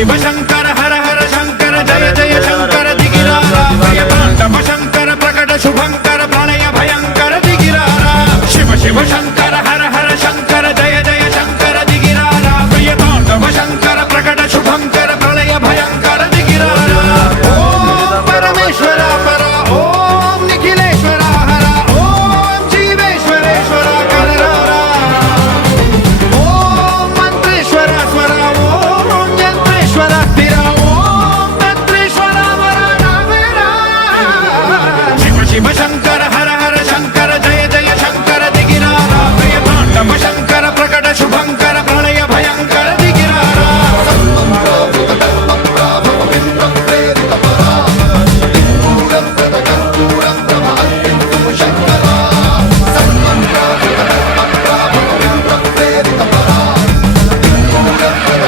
शिव शंकर हर हर शंकर जय जय शंकर दिगिरारा भय तांडव शंकर प्रकट शुभंकर प्रणय भयंकर दिगिरारा शिव शिव शंकर